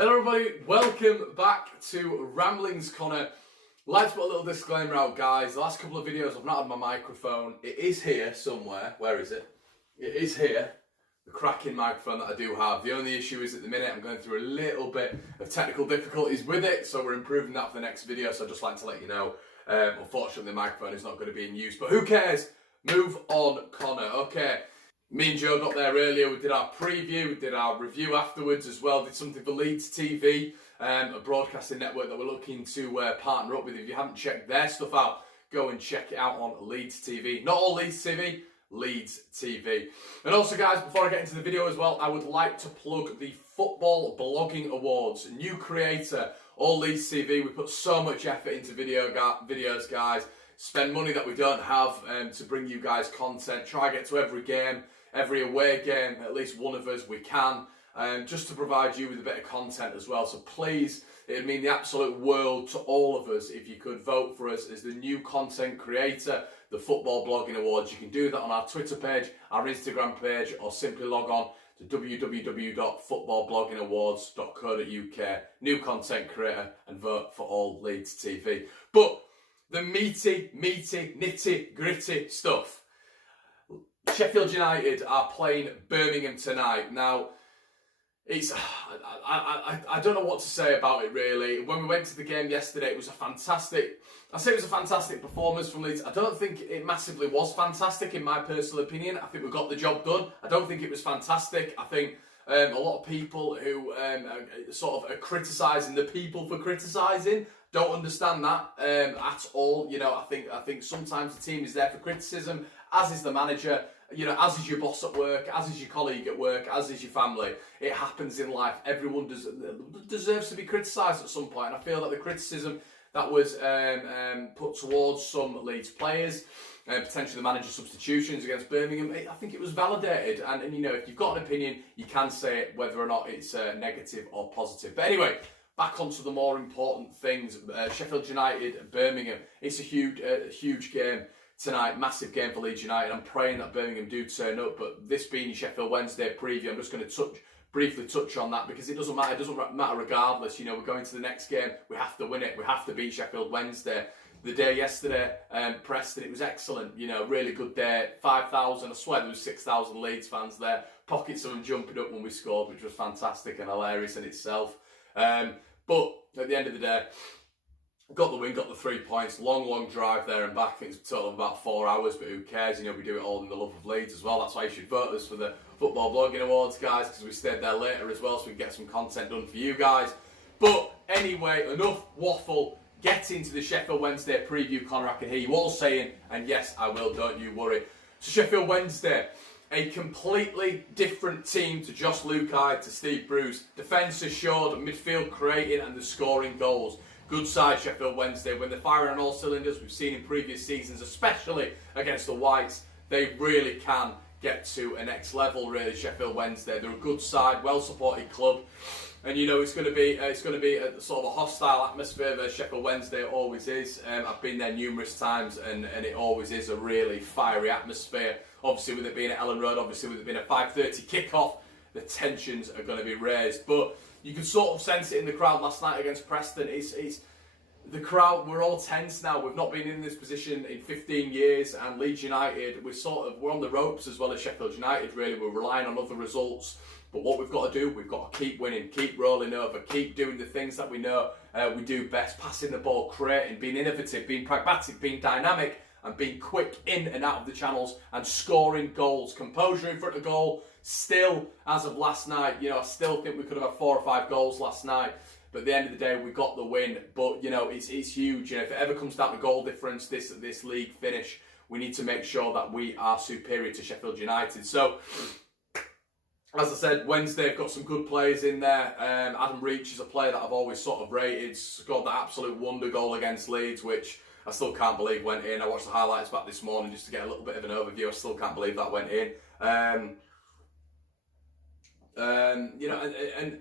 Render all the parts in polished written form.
Hello everybody, welcome back to Ramblings Conor. Let's put a little disclaimer out, guys. The last couple of videos I've not had my microphone. It is here somewhere. Where is it? It is here. The cracking microphone that I do have. The only issue is at the minute I'm going through a little bit of technical difficulties with it, so we're improving that for the next video, so I'd just like to let you know. Unfortunately the microphone is not going to be in use, but who cares? Move on, Conor. Okay. Me and Joe got there earlier, we did our preview, we did our review afterwards as well, did something for Leeds TV, a broadcasting network that we're looking to partner up with. If you haven't checked their stuff out, go and check it out on Leeds TV. Not all Leeds TV, Leeds TV. And also guys, before I get into the video as well, I would like to plug the Football Blogging Awards. New creator, all Leeds TV. We put so much effort into videos, guys. Spend money that we don't have to bring you guys content. Try to get to every game. Every away game, at least one of us, we can, just to provide you with a bit of content as well. So please, it would mean the absolute world to all of us if you could vote for us as the new content creator, the Football Blogging Awards. You can do that on our Twitter page, our Instagram page, or simply log on to www.footballbloggingawards.co.uk, new content creator, and vote for all Leeds TV. But the meaty, nitty, gritty stuff. Sheffield United are playing Birmingham tonight. Now, I don't know what to say about it really. When we went to the game yesterday, it was a fantastic performance from Leeds. I don't think it massively was fantastic in my personal opinion. I think we got the job done. I don't think it was fantastic. I think a lot of people who sort of are criticising the people for criticising don't understand that at all. You know, I think sometimes the team is there for criticism, as is the manager, you know, as is your boss at work, as is your colleague at work, as is your family. It happens in life. Everyone deserves to be criticised at some point. And I feel that the criticism that was put towards some Leeds players, potentially the manager substitutions against Birmingham, I think it was validated. And you know, if you've got an opinion, you can say it, whether or not it's negative or positive. But anyway, back onto the more important things. Sheffield United, Birmingham. It's a huge game tonight, massive game for Leeds United. I'm praying that Birmingham do turn up, but this being Sheffield Wednesday preview, I'm just going to briefly touch on that because it doesn't matter. It doesn't matter regardless. You know, we're going to the next game. We have to win it. We have to beat Sheffield Wednesday. The day yesterday, Preston, it was excellent. You know, really good day. 5,000. I swear there was 6,000 Leeds fans there. Pockets of them jumping up when we scored, which was fantastic and hilarious in itself. But at the end of the day, got the win, got the 3 points. Long drive there and back. I think it's a total of about 4 hours, but who cares? You know, we do it all in the love of Leeds as well. That's why you should vote us for the Football Blogging Awards, guys, because we stayed there later as well, so we can get some content done for you guys. But anyway, enough waffle. Get into the Sheffield Wednesday preview, Conor. I can hear you all saying, and yes, I will, don't you worry. So Sheffield Wednesday, a completely different team to Josh Lukai, to Steve Bruce. Defence assured, midfield creating, and the scoring goals. Good side Sheffield Wednesday. When they're firing on all cylinders, we've seen in previous seasons, especially against the Whites, they really can get to a next level, really, Sheffield Wednesday. They're a good side, well-supported club. And, you know, it's going to be a sort of a hostile atmosphere there, Sheffield Wednesday always is. I've been there numerous times, and it always is a really fiery atmosphere. Obviously, with it being at Ellen Road, obviously, with it being a 5:30 kickoff, the tensions are going to be raised. But you could sort of sense it in the crowd last night against Preston. It's the crowd, we're all tense now. We've not been in this position in 15 years, and Leeds United, we're on the ropes as well as Sheffield United, really. We're relying on other results. But what we've got to do, we've got to keep winning, keep rolling over, keep doing the things that we know we do best, passing the ball, creating, being innovative, being pragmatic, being dynamic, and being quick in and out of the channels and scoring goals. Composure in front of goal. Still, as of last night, you know, I still think we could have had 4 or 5 goals last night. But at the end of the day, we got the win. But, you know, it's huge. You know, if it ever comes down to goal difference, this league finish, we need to make sure that we are superior to Sheffield United. So, as I said, Wednesday have got some good players in there. Adam Reach is a player that I've always sort of rated. Scored that absolute wonder goal against Leeds, which I still can't believe went in. I watched the highlights back this morning just to get a little bit of an overview. I still can't believe that went in. You know, and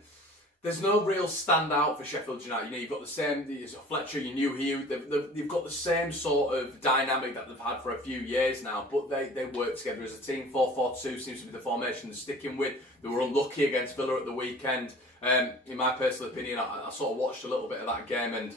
there's no real standout for Sheffield United. You know, you've got the same, Fletcher, you knew Hugh, they've got the same sort of dynamic that they've had for a few years now, but they work together as a team. 4-4-2 seems to be the formation they're sticking with. They were unlucky against Villa at the weekend, In my personal opinion, I sort of watched a little bit of that game, and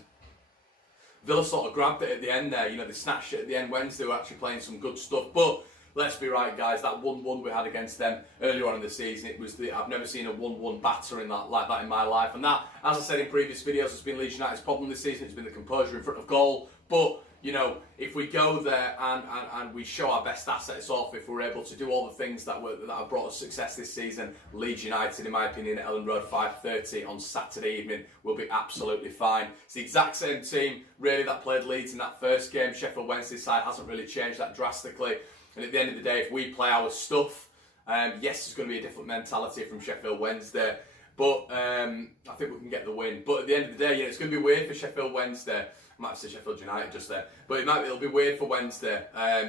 Villa sort of grabbed it at the end there. You know, they snatched it at the end. Wednesday were actually playing some good stuff, but let's be right, guys. That 1-1 we had against them earlier on in the season, I've never seen a 1-1 batter like that in my life. And that, as I said in previous videos, has been Leeds United's problem this season. It's been the composure in front of goal. But you know, if we go there and we show our best assets off, if we're able to do all the things that have brought us success this season, Leeds United, in my opinion, at Ellen Road 5:30 on Saturday evening will be absolutely fine. It's the exact same team, really, that played Leeds in that first game. Sheffield Wednesday's side hasn't really changed that drastically. And at the end of the day, if we play our stuff, yes, it's going to be a different mentality from Sheffield Wednesday, but I think we can get the win. But at the end of the day, yeah, it's going to be weird for Sheffield Wednesday. I might have said Sheffield United just there, but it'll be weird for Wednesday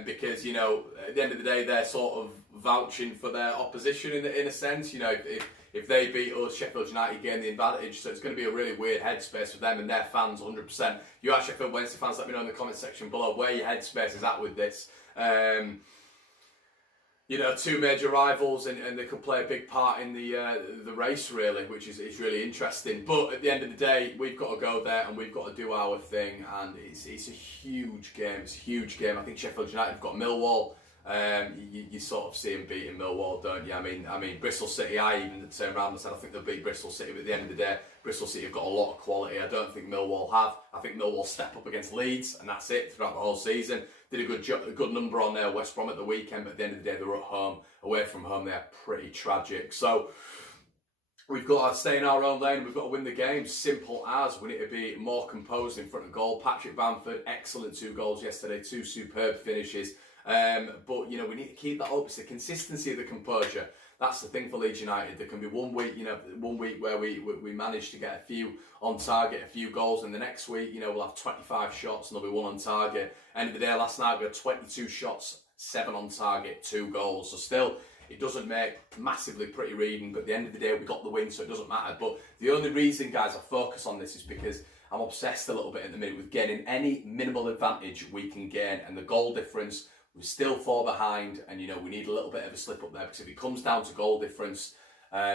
because, you know, at the end of the day, they're sort of vouching for their opposition in a sense. You know, if they beat us, Sheffield United gain the advantage, so it's going to be a really weird headspace for them and their fans, 100%. You are Sheffield Wednesday fans, let me know in the comment section below where your headspace is at with this. You know, two major rivals, and they could play a big part in the race, really, which is really interesting. But at the end of the day, we've got to go there and we've got to do our thing, and it's a huge game. It's a huge game. I think Sheffield United have got Millwall. You sort of see them beating Millwall, don't you? I mean, Bristol City. I even turned around and said I think they'll beat Bristol City. But at the end of the day, Bristol City have got a lot of quality. I don't think Millwall have. I think Millwall step up against Leeds, and that's it throughout the whole season. Did a good number on West Brom at the weekend, but at the end of the day, they were at home. Away from home, they're pretty tragic. So we've got to stay in our own lane. We've got to win the game. Simple as. We need to be more composed in front of goal. Patrick Bamford, excellent 2 goals yesterday, 2 superb finishes. But you know, we need to keep that up. It's the consistency of the composure. That's the thing for Leeds United. There can be one week, you know, where we manage to get a few on target, a few goals, and the next week, you know, we'll have 25 shots and there'll be 1 on target. End of the day, last night we had 22 shots, 7 on target, 2 goals. So still, it doesn't make massively pretty reading, but at the end of the day, we got the win, so it doesn't matter. But the only reason, guys, I focus on this is because I'm obsessed a little bit at the minute with getting any minimal advantage we can gain, and the goal difference, we're still 4 behind, and you know, we need a little bit of a slip up there, because if it comes down to goal difference,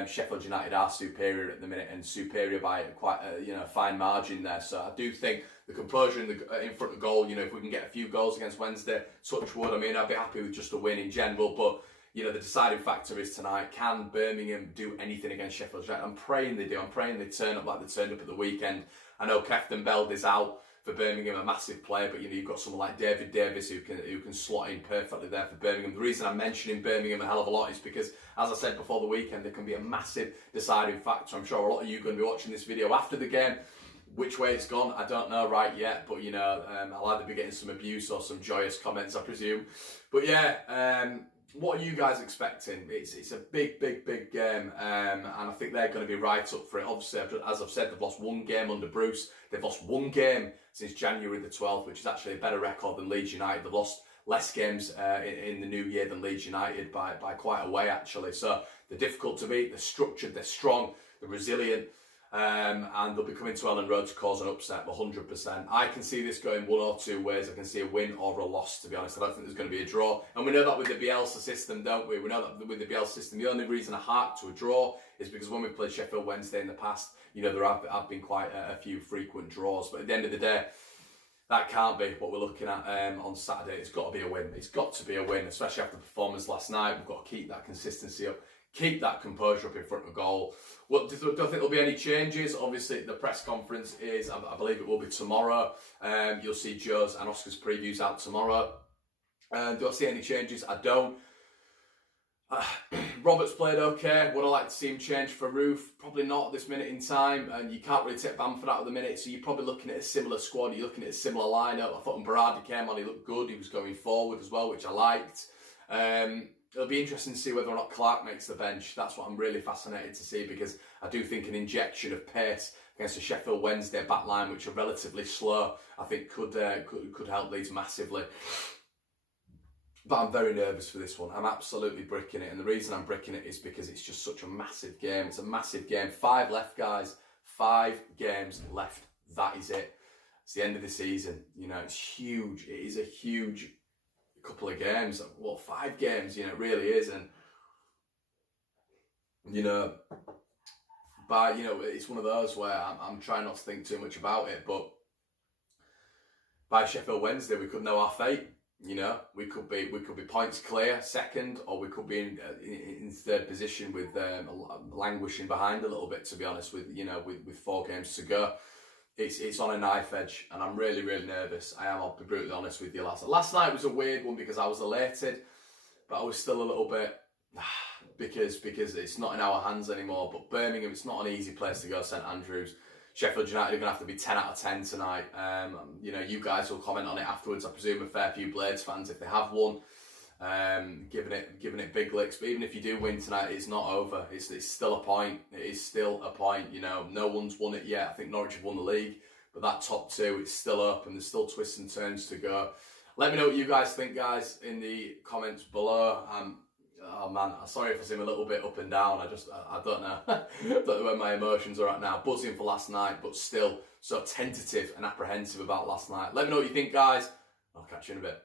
Sheffield United are superior at the minute, and superior by quite a fine margin there. So I do think the composure in front of goal, you know, if we can get a few goals against Wednesday, touch wood, I mean, I'd be happy with just a win in general. But you know, the deciding factor is tonight, can Birmingham do anything against Sheffield United? I'm praying they do. I'm praying they turn up like they turned up at the weekend. I know Kefton Beld is out for Birmingham, a massive player, but you know, you've got someone like David Davis who can slot in perfectly there for Birmingham. The reason I'm mentioning Birmingham a hell of a lot is because, as I said before the weekend, there can be a massive deciding factor. I'm sure a lot of you are going to be watching this video after the game. Which way it's gone, I don't know right yet, but you know, I'll either be getting some abuse or some joyous comments, I presume. But yeah, what are you guys expecting? It's a big game, and I think they're going to be right up for it. Obviously, as I've said, they've lost 1 game under Bruce. They've lost 1 game since January the 12th, which is actually a better record than Leeds United. They've lost less games in the new year than Leeds United by quite a way, actually. So they're difficult to beat, they're structured, they're strong, they're resilient. And they'll be coming to Ellen Road to cause an upset, 100%. I can see this going 1 or 2 ways. I can see a win or a loss, to be honest. I don't think there's going to be a draw. And we know that with the Bielsa system, don't we? We know that with the Bielsa system, the only reason I hark to a draw is because when we played Sheffield Wednesday in the past, you know, there have been quite a few frequent draws. But at the end of the day, that can't be what we're looking at on Saturday. It's got to be a win. It's got to be a win, especially after the performance last night. We've got to keep that consistency up. Keep that composure up in front of goal. Don't think there'll be any changes. Obviously, the press conference is, I believe it will be tomorrow. You'll see Joe's and Oscar's previews out tomorrow. Do I see any changes? I don't. Roberts played okay. Would I like to see him change for Roof? Probably not at this minute in time. And you can't really take Bamford out of the minute, so you're probably looking at a similar squad. You're looking at a similar lineup. I thought when Berardi came on, he looked good. He was going forward as well, which I liked. It'll be interesting to see whether or not Clark makes the bench. That's what I'm really fascinated to see, because I do think an injection of pace against a Sheffield Wednesday backline, which are relatively slow, I think could help Leeds massively. But I'm very nervous for this one. I'm absolutely bricking it, and the reason I'm bricking it is because it's just such a massive game. It's a massive game. 5 left, guys. 5 games left. That is it. It's the end of the season. You know, it's huge. It is a huge couple of games. Well, 5 games, you know, it really is. And you know, But it's one of those where I'm trying not to think too much about it. But by Sheffield Wednesday, we could know our fate. We could be points clear second, or we could be in third position with languishing behind a little bit. To be honest, with 4 games to go, it's on a knife edge, and I'm really nervous. I'll be brutally honest with you. Last night was a weird one because I was elated, but I was still a little bit because it's not in our hands anymore. But Birmingham, it's not an easy place to go. St Andrews. Sheffield United are going to have to be 10 out of 10 tonight. You guys will comment on it afterwards. I presume a fair few Blades fans, if they have won, giving it big licks. But even if you do win tonight, it's not over. It's still a point. It is still a point. No one's won it yet. I think Norwich have won the league, but that top 2, it's still open. There's still twists and turns to go. Let me know what you guys think, guys, in the comments below. Oh man, sorry if I seem a little bit up and down. I don't know. I don't know where my emotions are at now. Buzzing for last night, but still so tentative and apprehensive about last night. Let me know what you think, guys. I'll catch you in a bit.